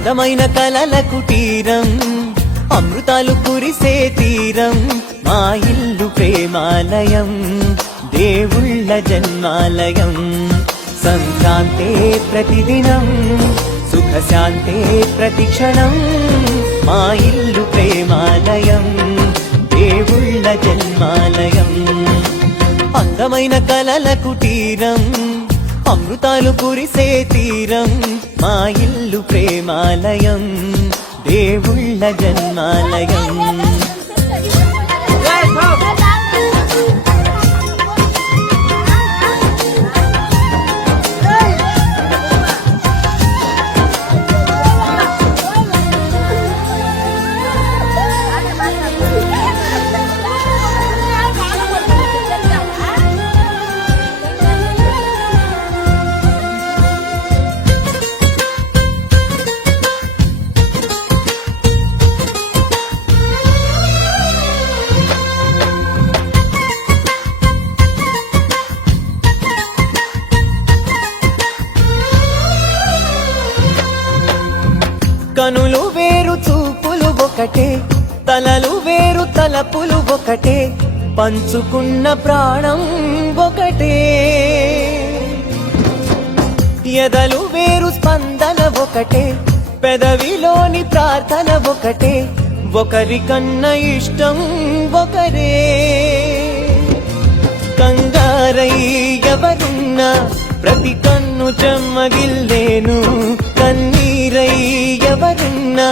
అందమైన కలల కుటీరం అమృతాలు కురిసే తీరం మా ఇల్లు ప్రేమాలయం దేవుళ్ళ జన్మాలయం సంక్రాంతే ప్రతిదినం సుఖశాంతే ప్రతిక్షణం మా ఇల్లు ప్రేమాలయం దేవుళ్ళ జన్మాలయం అందమైన కలల కుటీరం అమృతాలు కురిసే తీరం మా ఇల్లు ప్రేమాలయం దేవుళ్ళ జన్మాలయం కనులు వేరు చూపులు ఒకటే తలలు వేరు తలపులు ఒకటే పంచుకున్న ప్రాణం ఒకటే ఎదలు వేరు స్పందన ఒకటే పెదవిలోని ప్రార్థన ఒకటే ఒకరికన్నా ఇష్టం ఒకరే కంగారై ఎవరున్నా ప్రతి కన్ను చెమ్మగిల్లేను కన్నీరై ఎవరున్నా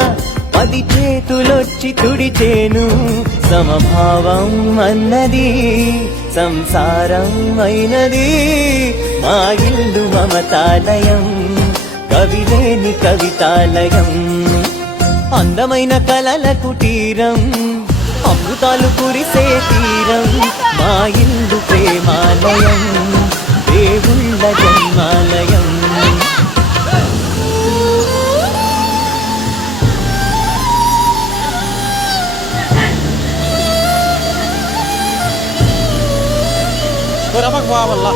10 చేతులొచ్చి తుడిచేను సమభావం అన్నది సంసారం అయినది మా ఇల్లు మమతాలయం కవిలేని కవితాలయం అందమైన కలల కుటీరం అమృతాలు కురిసే తీరం మా ఇల్లు ప్రేమాలయం దేవుళ్ళ జన్మాలయం Berapa gua wallah